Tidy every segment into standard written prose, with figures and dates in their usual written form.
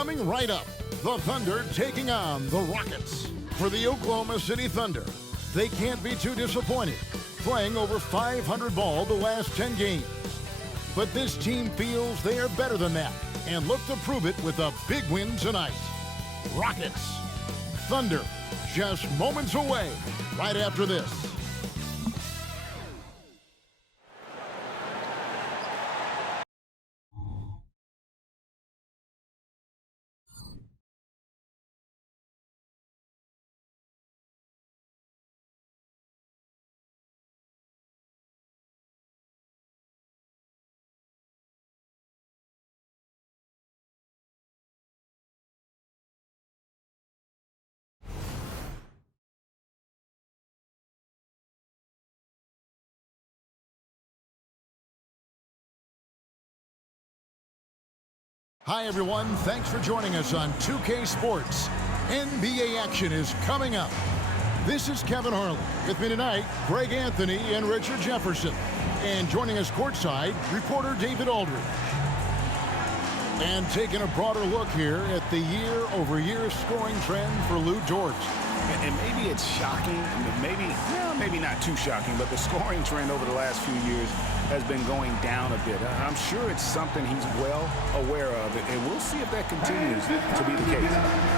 Coming right up, the Thunder taking on the Rockets. For the Oklahoma City Thunder, they can't be too disappointed, playing over 500 ball the last 10 games. But this team feels they are better than that and look to prove it with a big win tonight. Rockets. Thunder, just moments away right after this. Hi, everyone. Thanks for joining us on 2K Sports. NBA action is coming up. This is Kevin Harlan. With me tonight, Greg Anthony and Richard Jefferson. And joining us courtside, reporter David Aldridge. And taking a broader look here at the year-over-year scoring trend for Lou Dort. And maybe it's shocking, maybe not too shocking, but the scoring trend over the last few years has been going down a bit. I'm sure it's something he's well aware of, and we'll see if that continues to be the case.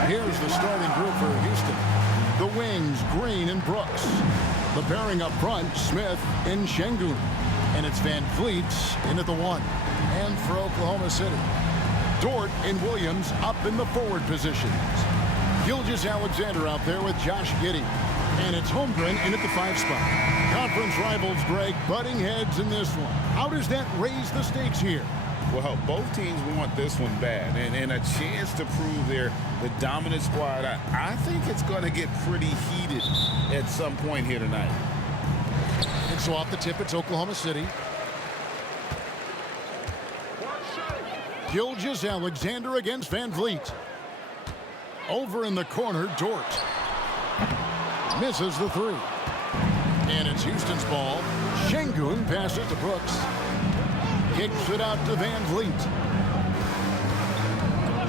Here's the starting group for Houston. The wings, Green and Brooks. The pairing up front, Smith and Şengün. And it's Van Vliet in at the 1. And for Oklahoma City, Dort and Williams up in the forward positions. Gilgeous-Alexander out there with Josh Giddey. And it's Holmgren in at the 5 spot. Conference rivals, Greg, butting heads in this one. How does that raise the stakes here? Well, both teams want this one bad, and a chance to prove they're the dominant squad. I think it's going to get pretty heated at some point here tonight. And so off the tip, it's Oklahoma City. Gilgeous-Alexander against Van Vliet. Over in the corner, Dort. Misses the 3. And it's Houston's ball. Şengün passes to Brooks. Kicks it out to Van Vliet.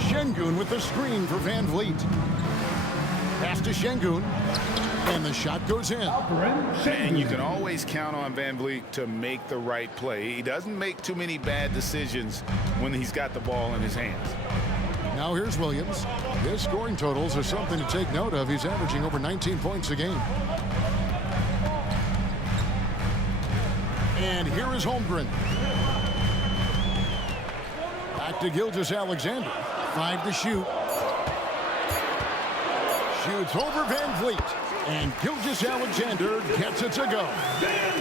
Şengün with the screen for Van Vliet. Pass to Şengün. And the shot goes in. And you can always count on Van Vliet to make the right play. He doesn't make too many bad decisions when he's got the ball in his hands. Now here's Williams. His scoring totals are something to take note of. He's averaging over 19 points a game. And here is Holmgren. Back to Gilgeous-Alexander. 5 to shoot. Shoots over Van Vliet. And Gilgeous-Alexander gets it to go.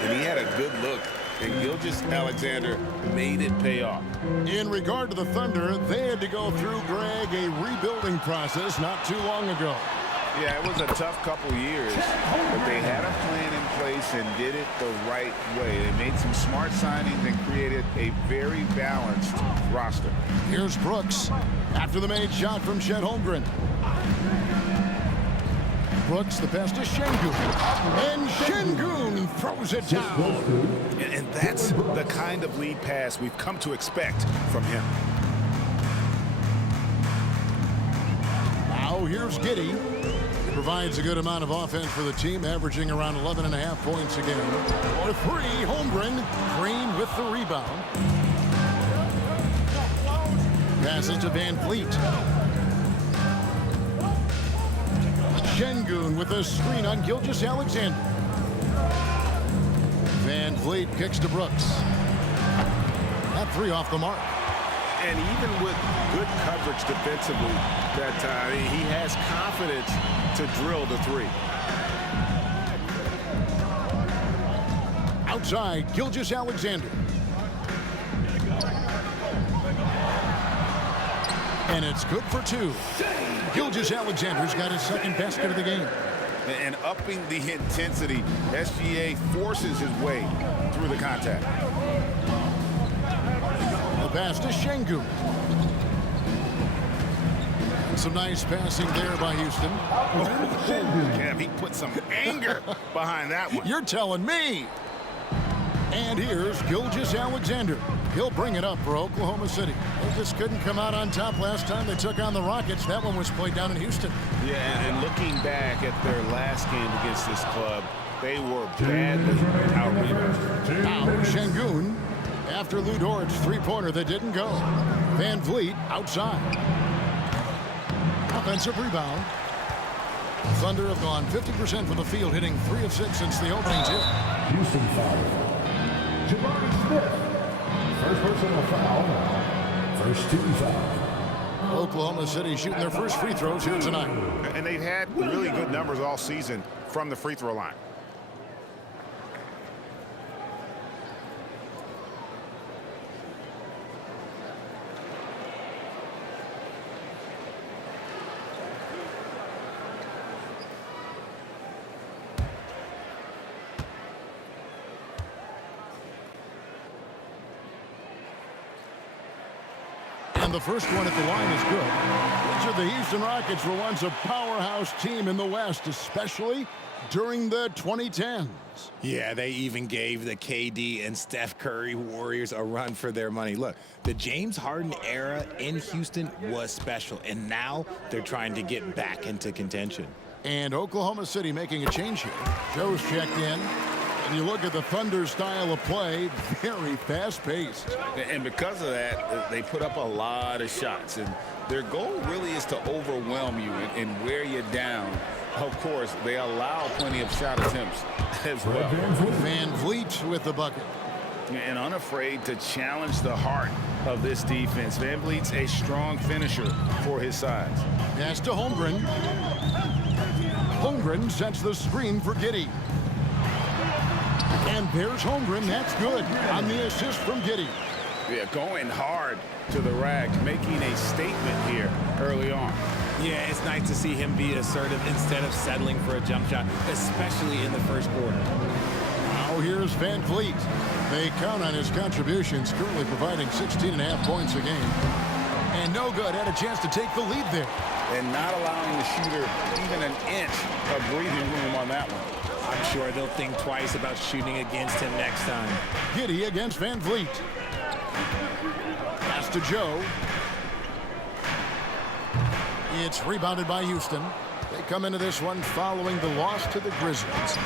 And he had a good look. And Gilgeous-Alexander made it pay off. In regard to the Thunder, they had to go through, Greg, a rebuilding process not too long ago. Yeah, it was a tough couple years, but they had a plan in place and did it the right way. They made some smart signings and created a very balanced roster. Here's Brooks after the made shot from Chet Holmgren. Brooks, the pass to Şengün. And Şengün throws it down. And that's the kind of lead pass we've come to expect from him. Now here's Giddey. He provides a good amount of offense for the team, averaging around 11.5 points a game. For 3, Holmgren. Green with the rebound. Passes to Van Vliet. Şengün with a screen on Gilgeous-Alexander. Van Vliet kicks to Brooks. That 3 off the mark. And even with good coverage defensively that time, he has confidence to drill the 3. Outside, Gilgeous-Alexander. And it's good for 2. Gilgeous-Alexander's got his second basket of the game. And upping the intensity, SGA forces his way through the contact. The pass to Şengün. Some nice passing there by Houston. Kev, he put some anger behind that one. You're telling me. And here's Gilgeous-Alexander. He'll bring it up for Oklahoma City. They just couldn't come out on top last time they took on the Rockets. That one was played down in Houston. Yeah, and looking back at their last game against this club, they were badly out-rebounded. Now, Şengün, after Lou Dort's three-pointer that didn't go. Van Vliet outside. Offensive rebound. Thunder have gone 50% from the field, hitting 3 of 6 since the opening tip. Houston foul. Jabari Smith. First personal foul. First team foul. Oklahoma City shooting their first free throws here tonight. And they've had really good numbers all season from the free throw line. And the first one at the line is good. The Houston Rockets were once a powerhouse team in the West, especially during the 2010s. Yeah, they even gave the KD and Steph Curry Warriors a run for their money. Look, the James Harden era in Houston was special, and now they're trying to get back into contention. And Oklahoma City making a change here. Joe's checked in. And you look at the Thunder style of play, very fast-paced. And because of that, they put up a lot of shots. And their goal really is to overwhelm you and wear you down. Of course, they allow plenty of shot attempts as well. Van Vliet with the bucket. And unafraid to challenge the heart of this defense. Van Vliet's a strong finisher for his size. Pass to Holmgren. Holmgren sets the screen for Giddey. And there's Holmgren. That's good on the assist from Giddey. Yeah, going hard to the rack, making a statement here early on. Yeah, it's nice to see him be assertive instead of settling for a jump shot, especially in the first quarter. Now here's Van Vliet. They count on his contributions, currently providing 16.5 points a game. And no good. Had a chance to take the lead there. And not allowing the shooter even an inch of breathing room on that one. I'm sure they'll think twice about shooting against him next time. Giddey against Van Vliet. Pass to Joe. It's rebounded by Houston. They come into this one following the loss to the Grizzlies.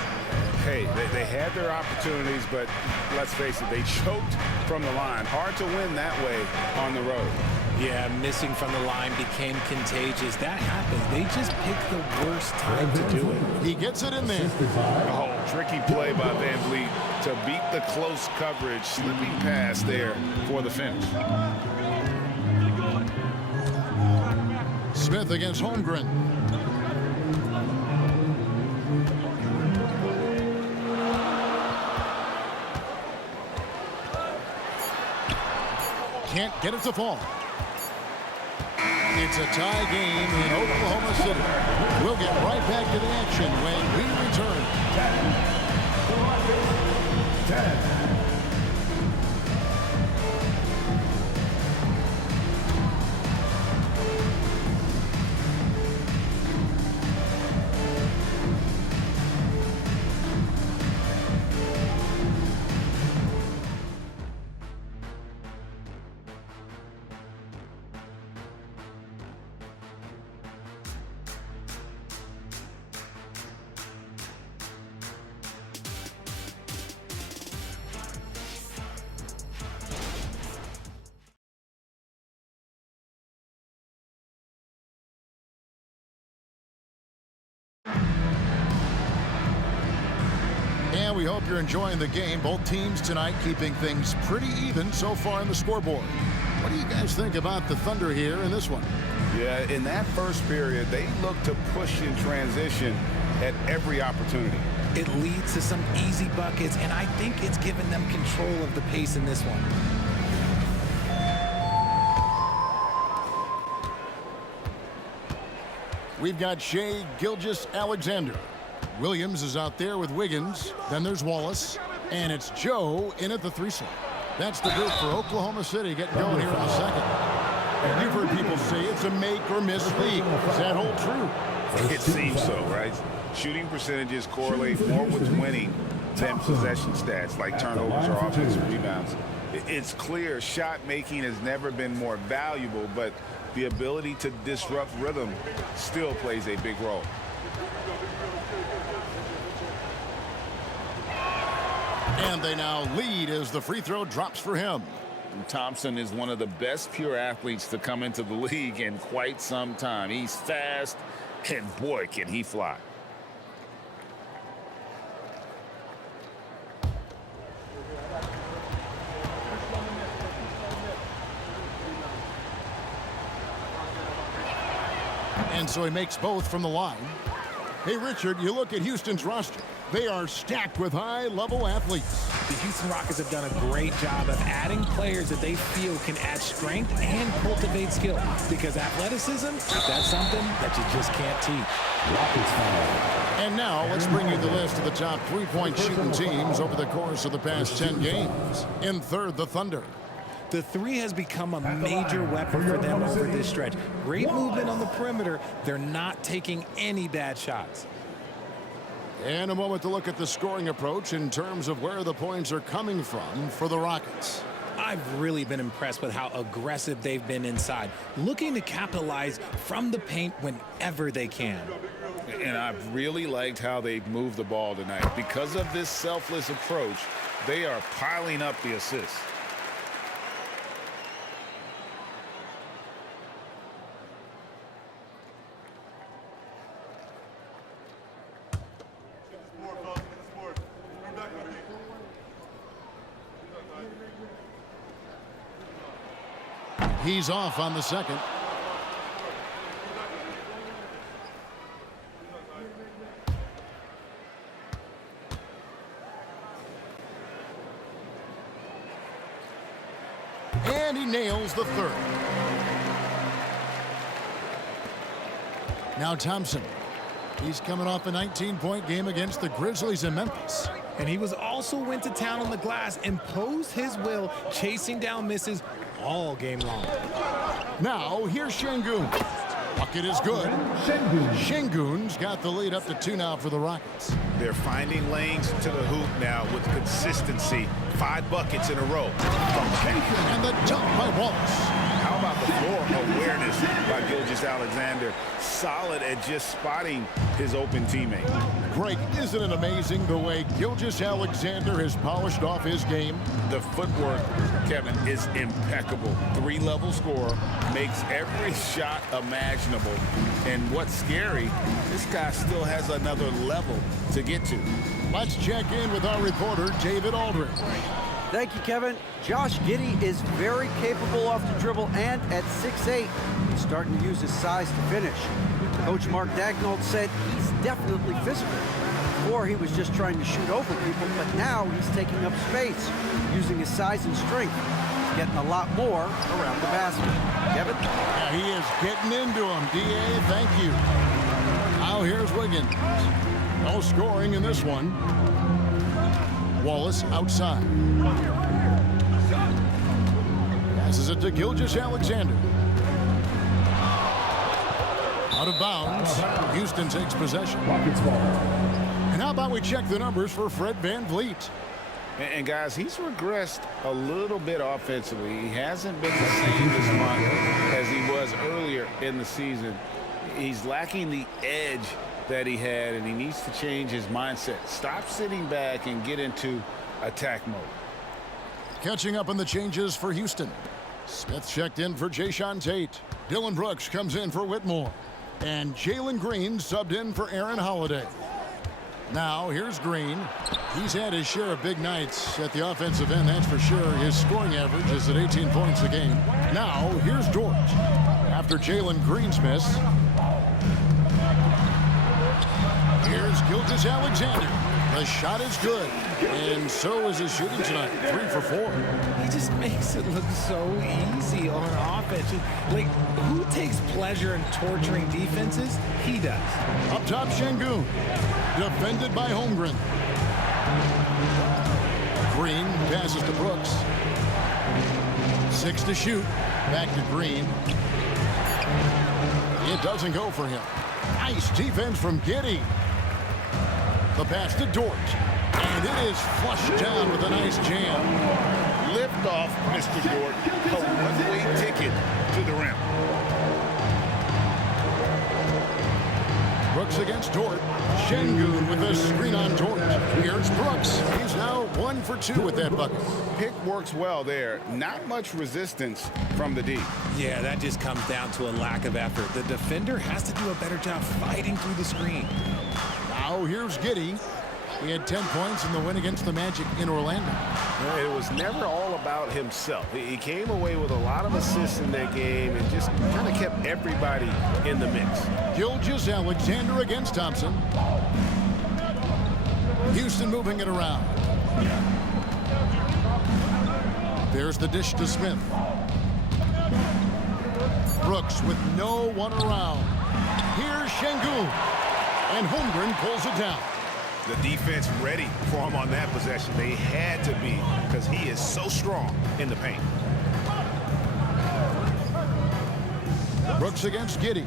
Hey, they had their opportunities, but let's face it, they choked from the line. Hard to win that way on the road. Yeah, missing from the line became contagious. That happens. They just picked the worst time to do it. He gets it in there. Oh, tricky play by Van Vliet to beat the close coverage. Slipping pass there for the finish. Smith against Holmgren. Can't get it to fall. It's a tie game in Oklahoma City. We'll get right back to the action when we return. 10. And we hope you're enjoying the game. Both teams tonight keeping things pretty even so far in the scoreboard. What do you guys think about the Thunder here in this one? Yeah, in that first period, they looked to push in transition at every opportunity. It leads to some easy buckets, and I think it's given them control of the pace in this one. We've got Shai Gilgeous-Alexander. Williams is out there with Wiggins. Then there's Wallace. And it's Joe in at the 3-slot. That's the group for Oklahoma City getting going here in the second. And you've heard people say it's a make-or-miss league. Does that hold true? It seems so, right? Shooting percentages correlate more with winning than possession stats like turnovers or offensive rebounds. It's clear shot making has never been more valuable, but the ability to disrupt rhythm still plays a big role. And they now lead as the free throw drops for him. Thompson is one of the best pure athletes to come into the league in quite some time. He's fast, and boy, can he fly. And so he makes both from the line. Hey, Richard, you look at Houston's roster. They are stacked with high-level athletes. The Houston Rockets have done a great job of adding players that they feel can add strength and cultivate skill. Because athleticism, that's something that you just can't teach. Rockets foul. And now let's bring you the list of the top three-point shooting teams over the course of the past 10 games. In third, the Thunder. The three has become a major weapon for them over this stretch. Great movement on the perimeter. They're not taking any bad shots. And a moment to look at the scoring approach in terms of where the points are coming from for the Rockets. I've really been impressed with how aggressive they've been inside, looking to capitalize from the paint whenever they can. And I've really liked how they've moved the ball tonight. Because of this selfless approach, they are piling up the assists. He's off on the second. And he nails the third. Now Thompson. He's coming off a 19-point game against the Grizzlies in Memphis. And he also went to town on the glass, imposed his will, chasing down misses all game long. Now here's Şengün. Bucket is good. Şengün's got the lead up to 2 now for the Rockets. They're finding lanes to the hoop now with consistency. 5 buckets in a row. And the dunk by Wallace. How about the floor awareness by Gilgeous-Alexander? Solid at just spotting his open teammate. Greg, isn't it amazing the way Gilgeous-Alexander has polished off his game? The footwork, Kevin, is impeccable. 3-level scorer, makes every shot imaginable. And what's scary, this guy still has another level to get to. Let's check in with our reporter, David Aldridge. Thank you, Kevin. Josh Giddey is very capable off the dribble, and at 6'8", he's starting to use his size to finish. Coach Mark Daigneault said he's definitely physical. Before, he was just trying to shoot over people, but now he's taking up space, using his size and strength. He's getting a lot more around the basket. Kevin? Yeah, he is getting into him. D.A., thank you. Now here's Wiggins. No scoring in this one. Wallace outside. Passes it to Gilgeous-Alexander. Out of bounds. Houston takes possession. Rockets ball. And how about we check the numbers for Fred VanVleet? And guys, he's regressed a little bit offensively. He hasn't been the same this month as he was earlier in the season. He's lacking the edge that he had, and he needs to change his mindset. Stop sitting back and get into attack mode. Catching up on the changes for Houston. Smith checked in for Jayshawn Tate. Dylan Brooks comes in for Whitmore. And Jalen Green subbed in for Aaron Holiday. Now here's Green. He's had his share of big nights at the offensive end, that's for sure. His scoring average is at 18 points a game. Now here's George. After Jalen Green's miss, here's Gilgeous-Alexander. The shot is good, and so is his shooting tonight. 3 for 4. He just makes it look so easy on offense. Like, who takes pleasure in torturing defenses? He does. Up top, Şengün. Defended by Holmgren. Green passes to Brooks. 6 to shoot. Back to Green. It doesn't go for him. Nice defense from Giddey. The pass to Dort. And it is flushed down with a nice jam. Lift off, Mr. Dort. A one-way ticket to the rim. Brooks against Dort. Şengün with a screen on Dort. Here's Brooks. He's now 1 for 2 with that bucket. Pick works well there. Not much resistance from the D. Yeah, that just comes down to a lack of effort. The defender has to do a better job fighting through the screen. Now here's Giddey. He had 10 points in the win against the Magic in Orlando. It was never all about himself. He came away with a lot of assists in that game and just kind of kept everybody in the mix. Gilgeous-Alexander against Thompson. Houston moving it around. There's the dish to Smith. Brooks with no one around. Here's Şengün. And Holmgren pulls it down. The defense ready for him on that possession. They had to be because he is so strong in the paint. Brooks against Giddey.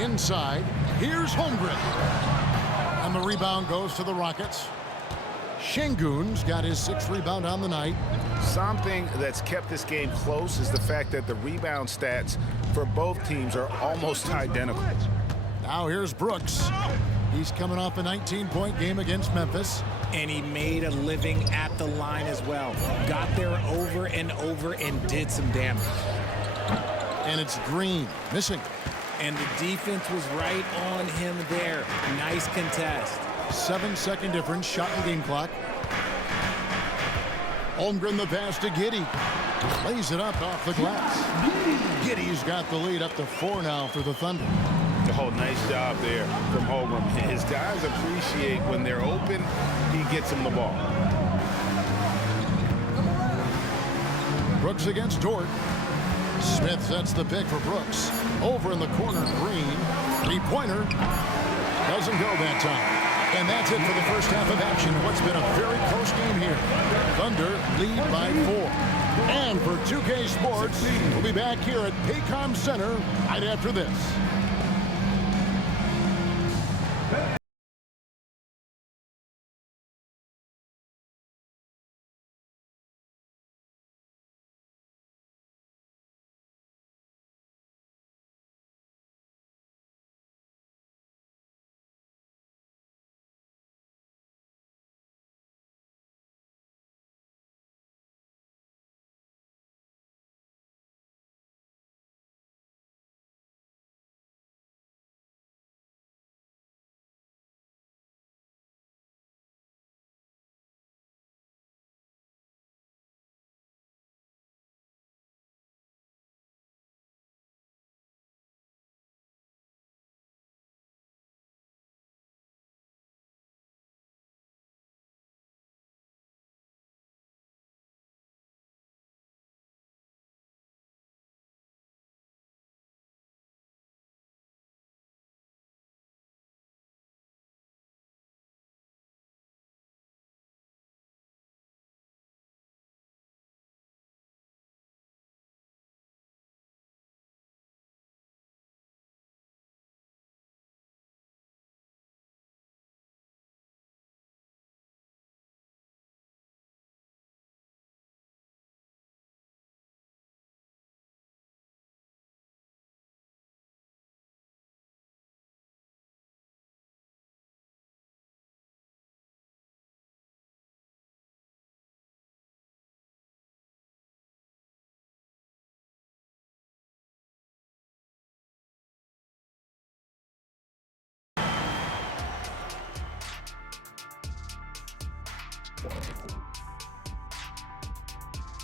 Inside, here's Holmgren. And the rebound goes to the Rockets. Şengün's got his 6th rebound on the night. Something that's kept this game close is the fact that the rebound stats for both teams are almost identical. Now here's Brooks. He's coming off a 19-point game against Memphis. And he made a living at the line as well. Got there over and over and did some damage. And it's Green missing. And the defense was right on him there. Nice contest. 7-second difference, shot in game clock. Holmgren the pass to Giddey. Lays it up off the glass. Giddey's got the lead up to 4 now for the Thunder. Oh, nice job there from Holmgren. His guys appreciate when they're open, he gets them the ball. Brooks against Dort. Smith sets the pick for Brooks. Over in the corner, Green. 3-pointer. Doesn't go that time. And that's it for the first half of action. What's been a very close game here. Thunder lead by 4. And for 2K Sports, we'll be back here at Paycom Center right after this.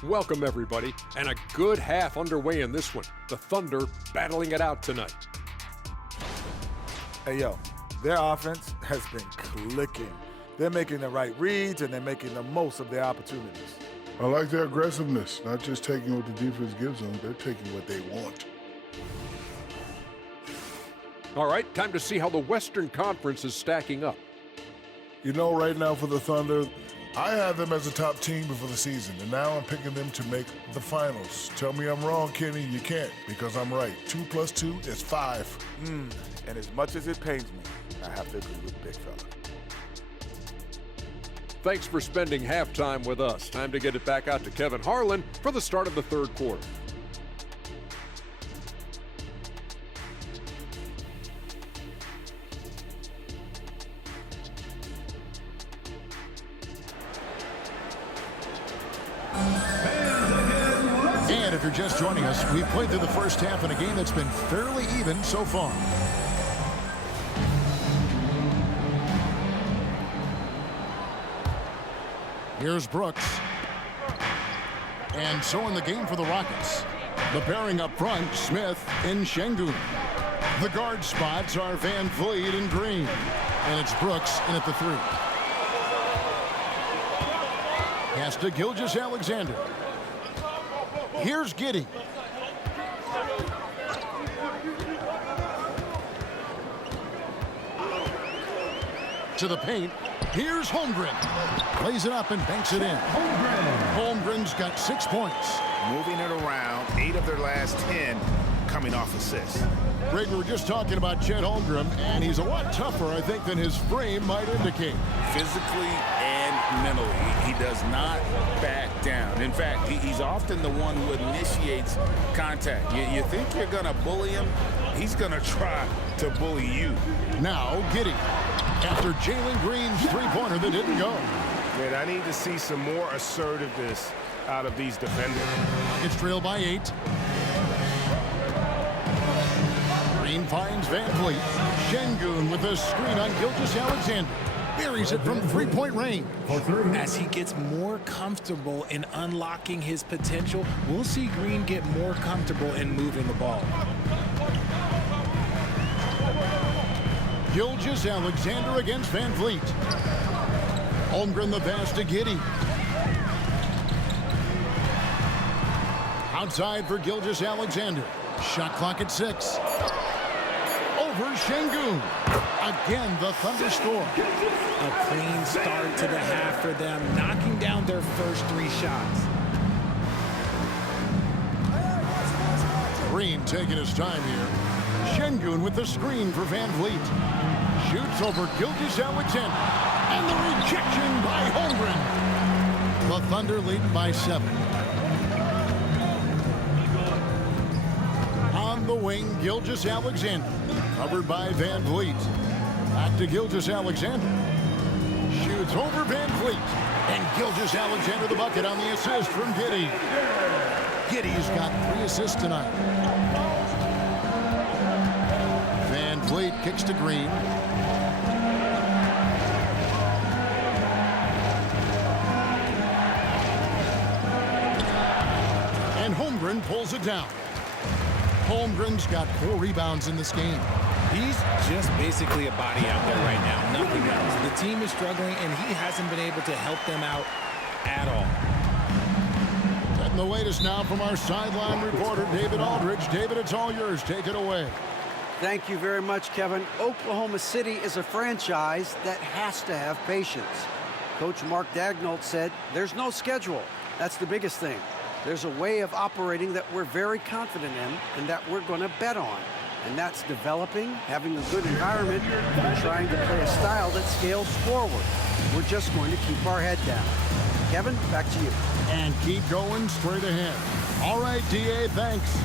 Welcome, everybody, and a good half underway in this one. The Thunder battling it out tonight. Hey, yo, their offense has been clicking. They're making the right reads, and they're making the most of their opportunities. I like their aggressiveness, not just taking what the defense gives them, they're taking what they want. All right, time to see how the Western Conference is stacking up. You know, right now for the Thunder, I had them as a top team before the season, and now I'm picking them to make the finals. Tell me I'm wrong, Kenny. You can't, because I'm right. 2 + 2 is 5. And as much as it pains me, I have to agree with Big Fella. Thanks for spending halftime with us. Time to get it back out to Kevin Harlan for the start of the third quarter. And if you're just joining us, we've played through the first half in a game that's been fairly even so far. Here's Brooks. And so in the game for the Rockets. The pairing up front, Smith and Şengün. The guard spots are Van Vliet and Green. And it's Brooks in at the 3. Pass to Gilgeous-Alexander. Here's Giddey. To the paint. Here's Holmgren. Plays it up and banks it in. Holmgren's got 6 points. Moving it around, 8 of their last 10 coming off assists. Greg, we were just talking about Chet Holmgren, and he's a lot tougher, I think, than his frame might indicate. Physically and mentally, he does not back down. In fact, he's often the one who initiates contact. You think you're going to bully him, he's going to try to bully you. Now, Giddey. After Jalen Green's three-pointer that didn't go. Man, I need to see some more assertiveness out of these defenders. It's trailed by 8. Green finds Van Vliet. Şengün with a screen on Gilgeous-Alexander. Buries it from three-point range. As he gets more comfortable in unlocking his potential, we'll see Green get more comfortable in moving the ball. Gilgeous-Alexander against Van Vliet. Holmgren the pass to Giddey. Outside for Gilgeous-Alexander. Shot clock at 6. Over Şengün. Again, the Thunder score. A clean start to the half for them, knocking down their first 3 shots. Green taking his time here. Şengün with the screen for Van Vliet. Shoots over Gilgeous-Alexander. And the rejection by Holmgren. The Thunder lead by 7. On the wing, Gilgeous-Alexander. Covered by Van Vliet. Back to Gilgeous-Alexander. Shoots over Van Vliet. And Gilgeous-Alexander the bucket on the assist from Giddey. Giddey's got 3 assists tonight. Van Vliet kicks to Green. And Holmgren pulls it down. Holmgren's got 4 rebounds in this game. He's just basically a body out there right now, nothing else. The team is struggling, and he hasn't been able to help them out at all. Getting the latest now from our sideline reporter, David Aldridge. David, it's all yours. Take it away. Thank you very much, Kevin. Oklahoma City is a franchise that has to have patience. Coach Mark Daigneault said there's no schedule. That's the biggest thing. There's a way of operating that we're very confident in and that we're going to bet on. And that's developing, having a good environment, and trying to play a style that scales forward. We're just going to keep our head down. Kevin, back to you. And keep going straight ahead. All right, DA, thanks.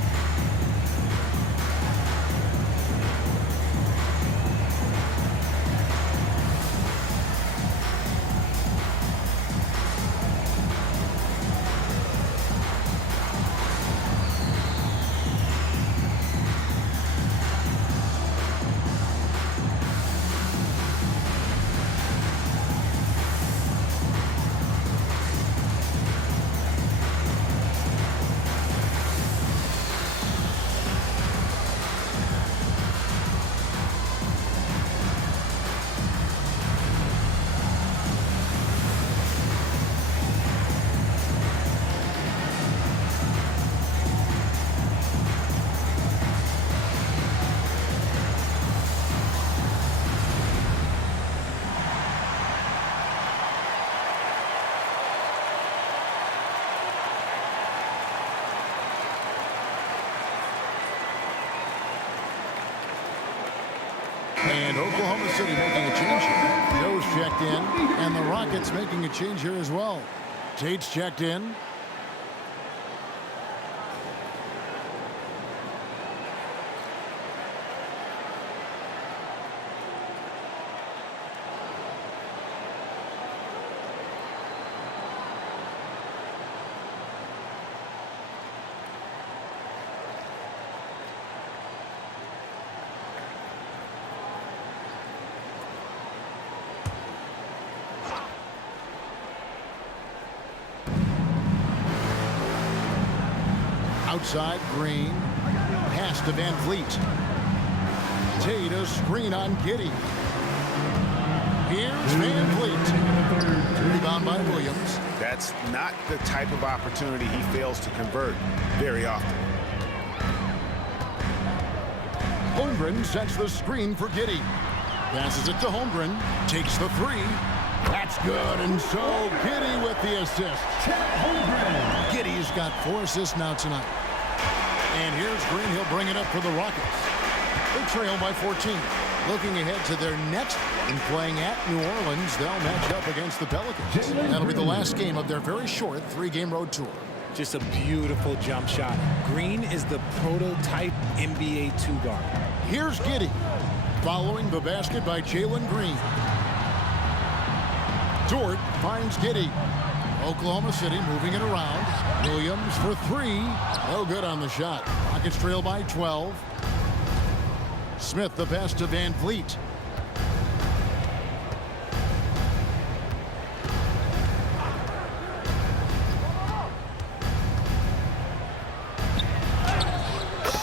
And Oklahoma City making a change here. Joe's checked in, and the Rockets making a change here as well. Tate's checked in. Outside, Green. Pass to Van Vliet. Tate, a screen on Giddey. Here's Van Vliet. Rebound by Williams. That's not the type of opportunity he fails to convert very often. Holmgren sets the screen for Giddey. Passes it to Holmgren. Takes the three. That's good, and so Giddey with the assist. Giddey's got 4 assists now tonight. And here's Green. He'll bring it up for the Rockets. They trail by 14. Looking ahead to their next and playing at New Orleans, they'll match up against the Pelicans. That'll be the last game of their very short 3-game road tour. Just a beautiful jump shot. Green is the prototype NBA 2-guard. Here's Giddey. Following the basket by Jalen Green. Dort finds Giddey. Oklahoma City moving it around. Williams for 3. No good on the shot. Rockets trail by 12. Smith the pass to Van Vliet.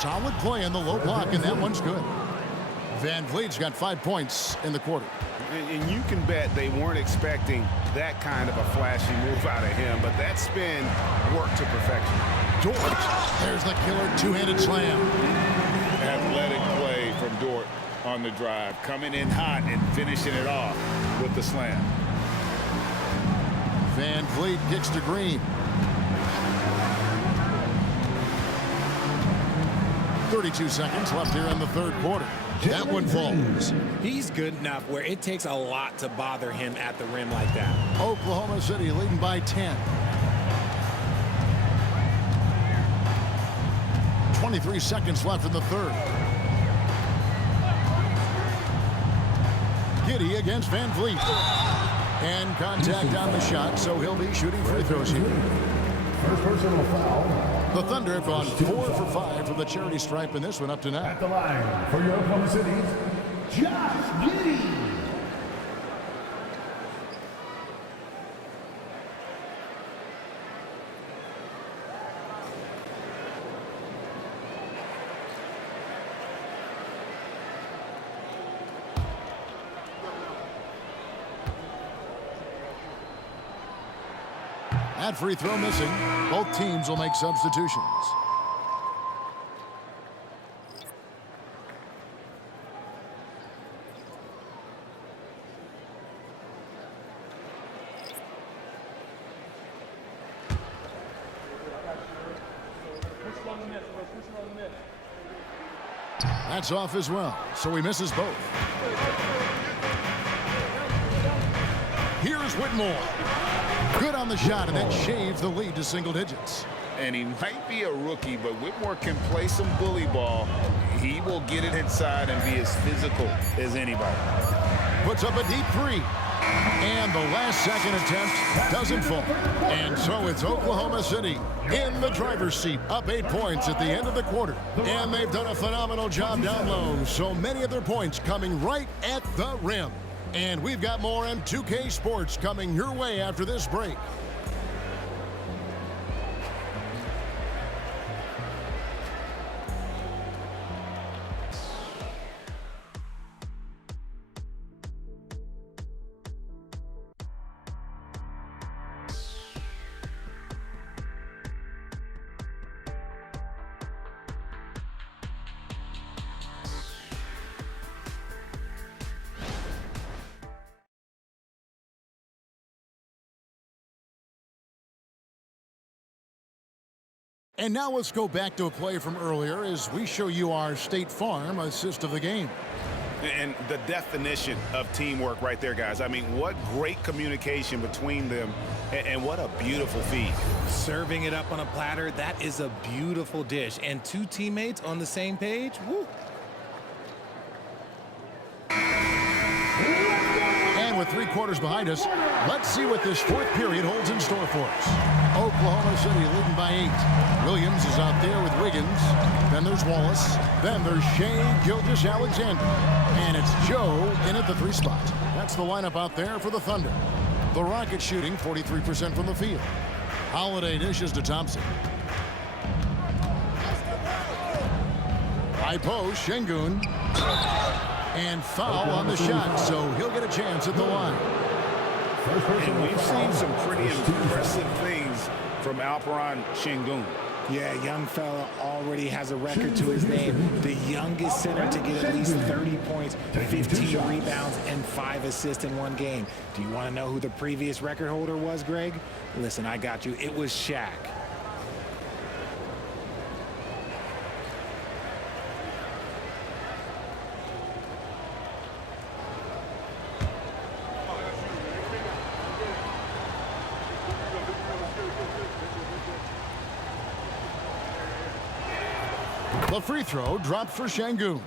Solid play in the low block, and that one's good. Van Vliet's got 5 points in the quarter. And you can bet they weren't expecting that kind of a flashy move out of him, but that spin worked to perfection. Dort, there's the killer two-handed slam. Athletic play from Dort on the drive, coming in hot and finishing it off with the slam. Van Vliet kicks to Green. 32 seconds left here in the third quarter. That one falls. He's good enough where it takes a lot to bother him at the rim like that. Oklahoma City leading by 10. 23 seconds left in the third. Giddey against Van Vliet. And contact on the shot, so he'll be shooting free throws here. First personal foul. The Thunder have gone 4 for 5 from the charity stripe in this one up to now. At the line for your Oklahoma City's Josh Giddey. That free throw missing. Both teams will make substitutions. That's off as well, so he misses both. Here's Whitmore. Good on the shot, and that shaves the lead to single digits. And he might be a rookie, but Whitmore can play some bully ball. He will get it inside and be as physical as anybody. Puts up a deep 3. And the last second attempt doesn't fall. And so it's Oklahoma City in the driver's seat, up 8 points at the end of the quarter. And they've done a phenomenal job down low. So many of their points coming right at the rim. And we've got more M2K Sports coming your way after this break. And now let's go back to a play from earlier as we show you our State Farm assist of the game. And the definition of teamwork right there, guys. I mean, what great communication between them, and what a beautiful feed. Serving it up on a platter, that is a beautiful dish. And two teammates on the same page, woo. And with 3 quarters behind us, let's see what this fourth period holds in store for us. Oklahoma City leading by 8. Williams is out there with Wiggins. Then there's Wallace. Then there's Shea Gilgeous-Alexander. And it's Joe in at the 3 spot. That's the lineup out there for the Thunder. The Rockets shooting 43% from the field. Holiday dishes to Thompson. High post, Şengün. And foul on the shot, so he'll get a chance at the line. And we've seen some pretty impressive things from Alperen Şengün. Yeah, young fella already has a record to his name. The youngest center to get at least 30 points, 15 rebounds, and 5 assists in one game. Do you want to know who the previous record holder was, Greg? Listen, I got you. It was Shaq. The free throw dropped for Şengün.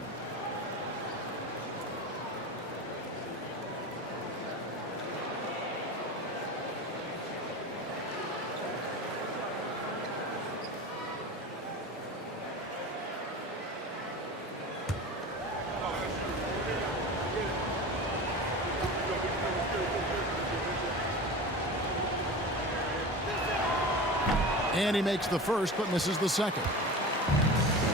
And he makes the first but misses the second.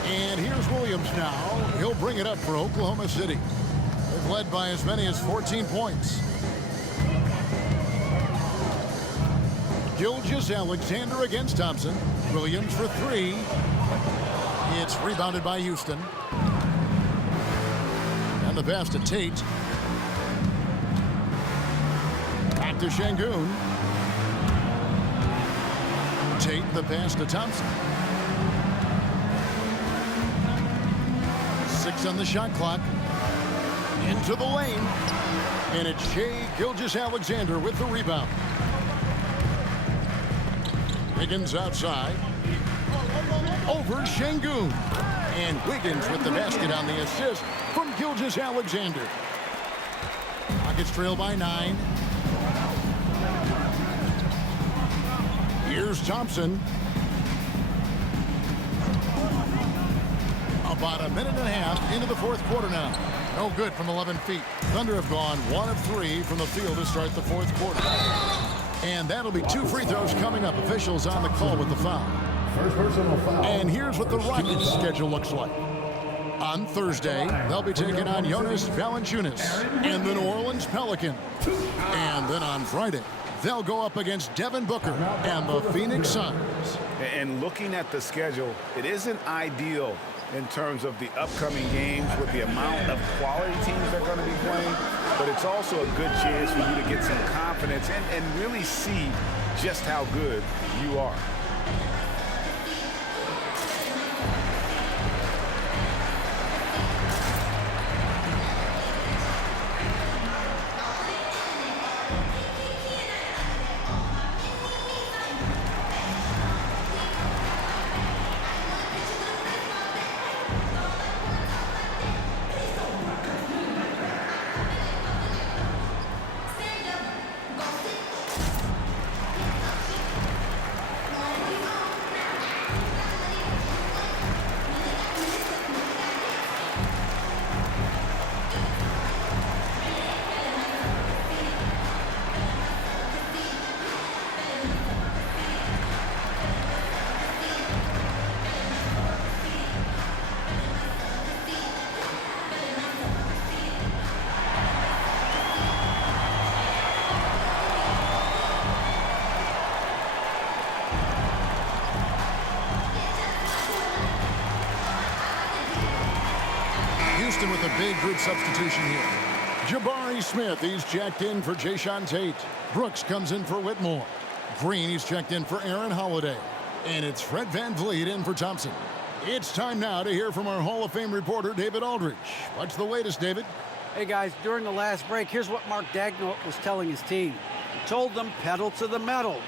And here's Williams now. He'll bring it up for Oklahoma City. They've led by as many as 14 points. Gilgeous-Alexander against Thompson. Williams for 3. It's rebounded by Houston. And the pass to Tate. Back to Şengün. Tate, the pass to Thompson. 6 on the shot clock. Into the lane. And it's Shea Gilgeous-Alexander with the rebound. Wiggins outside. Over Şengün. And Wiggins with the basket on the assist from Gilgeous-Alexander. Rockets trail by 9. Here's Thompson. About a minute and a half into the fourth quarter now. No good from 11 feet. Thunder have gone 1 of 3 from the field to start the fourth quarter. And that'll be 2 free throws coming up. Officials on the call with the foul. First personal foul. And here's what the Rockets' schedule looks like. On Thursday, they'll be taking on Jonas Valanciunas and the New Orleans Pelicans. And then on Friday, they'll go up against Devin Booker and the Phoenix Suns. And looking at the schedule, it isn't ideal in terms of the upcoming games with the amount of quality teams they're going to be playing, but it's also a good chance for you to get some confidence and really see just how good you are. Houston with a big group substitution here. Jabari Smith, he's checked in for Jae'Sean Tate. Brooks comes in for Whitmore. Green, he's checked in for Aaron Holiday. And it's Fred VanVleet in for Thompson. It's time now to hear from our Hall of Fame reporter, David Aldridge. What's the latest, David? Hey guys, during the last break, here's what Mark Daigneault was telling his team. He told them pedal to the metal,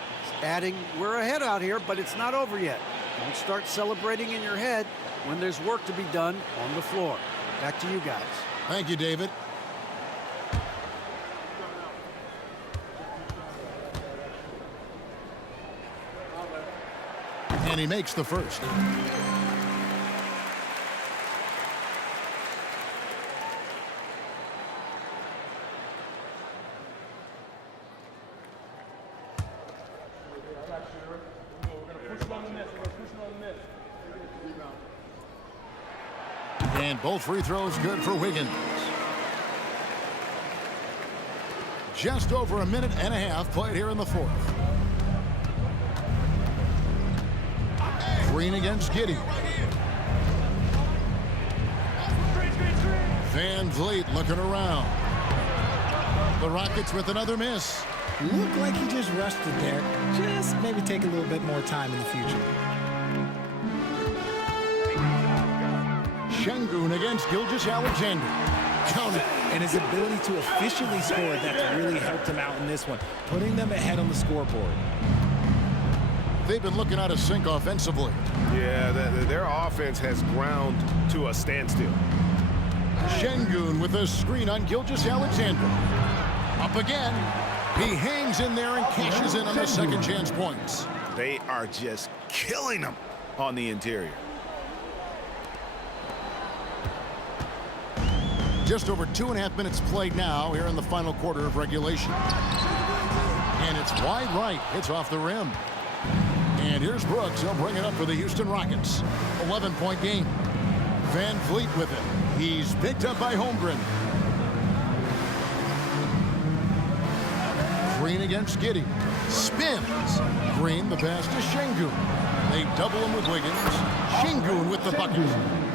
adding, we're ahead out here, but it's not over yet. Don't start celebrating in your head when there's work to be done on the floor. Back to you guys. Thank you, David. And he makes the first. And both free throws good for Wiggins. Just over a minute and a half played here in the fourth. Green against Giddey. Van Vliet looking around. The Rockets with another miss. Looked like he just rushed it there. Just maybe take a little bit more time in the future. Şengün against Gilgeous-Alexander. Counted. And his ability to efficiently score, that's really helped him out in this one, putting them ahead on the scoreboard. They've been looking out of sync offensively. Yeah, their offense has ground to a standstill. Şengün with a screen on Gilgeous-Alexander. Up again. He hangs in there and cashes in on the second chance points. They are just killing them on the interior. Just over 2.5 minutes played now here in the final quarter of regulation. And it's wide right. It's off the rim. And here's Brooks. He'll bring it up for the Houston Rockets. 11-point game. Van Vliet with it. He's picked up by Holmgren. Green against Giddey. Spins. Green, the pass to Şengün. They double him with Wiggins. Şengün with the bucket.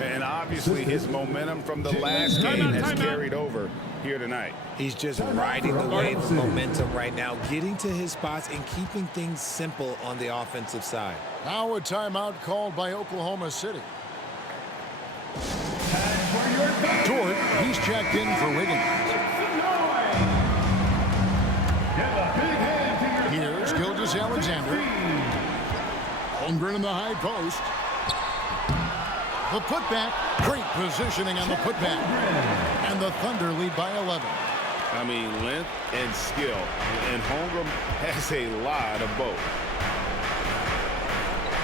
And obviously his momentum from the last game has carried over here tonight. He's just riding the wave of momentum right now, getting to his spots and keeping things simple on the offensive side. Now a timeout called by Oklahoma City. Dort, he's checked in for Wiggins. Here's Gilgeous-Alexander. Holmgren in the high post. The putback, great positioning on the putback. And the Thunder lead by 11. I mean, length and skill. And Holmgren has a lot of both.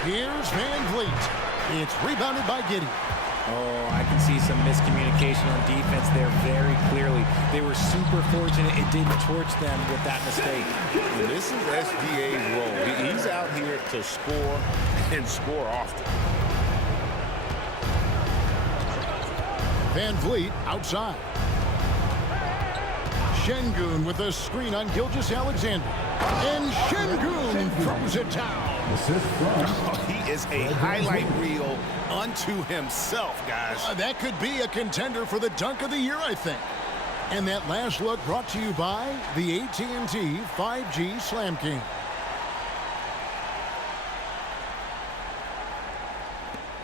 Here's Van Vliet. It's rebounded by Giddey. Oh, I can see some miscommunication on defense there very clearly. They were super fortunate it didn't torch them with that mistake. And this is SGA's role. He's out here to score and score often. Van Vliet outside. Şengün with a screen on Gilgeous-Alexander. And Şengün throws it down. He is a highlight reel unto himself, guys. That could be a contender for the dunk of the year, I think. And that last look brought to you by the AT&T 5G Slam King.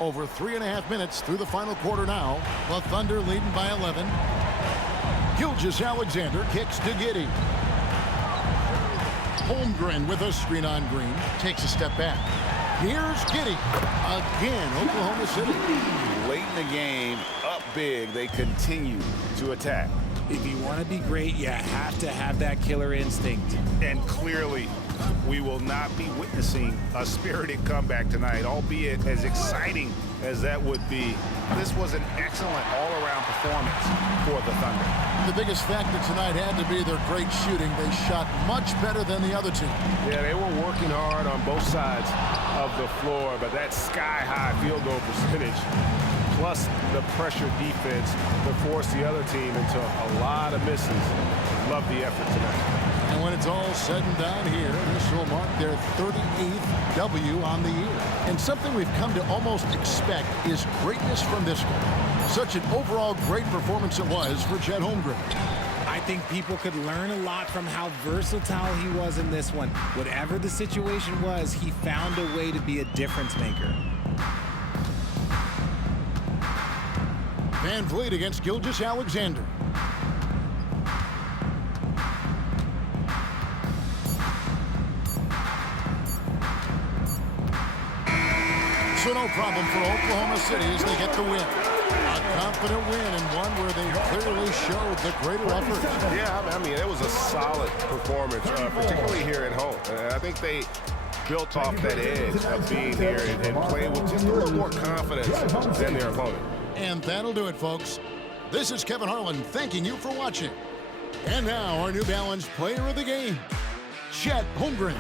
Over 3.5 minutes through the final quarter now. The Thunder leading by 11. Gilgeous-Alexander kicks to Giddey. Holmgren with a screen on Green. Takes a step back. Here's Giddey. Again, Oklahoma City. Late in the game, up big, they continue to attack. If you want to be great, you have to have that killer instinct. And clearly, we will not be witnessing a spirited comeback tonight, albeit as exciting as that would be. This was an excellent all-around performance for the Thunder. The biggest factor tonight had to be their great shooting. They shot much better than the other team. Yeah, they were working hard on both sides of the floor, but that sky-high field goal percentage plus the pressure defense that forced the other team into a lot of misses. Love the effort tonight. And when it's all said and done here, this will mark their 38th W on the year. And something we've come to almost expect is greatness from this one. Such an overall great performance it was for Chet Holmgren. I think people could learn a lot from how versatile he was in this one. Whatever the situation was, he found a way to be a difference maker. Van Vliet against Gilgeous Alexander. So no problem for Oklahoma City as they get the win. A confident win and one where they clearly showed the greater effort. Yeah, I mean, it was a solid performance, particularly here at home. I think they built off that edge of being here and playing with just a little more confidence than their opponent. And that'll do it, folks. This is Kevin Harlan thanking you for watching. And now our New Balance player of the game, Chet Holmgren.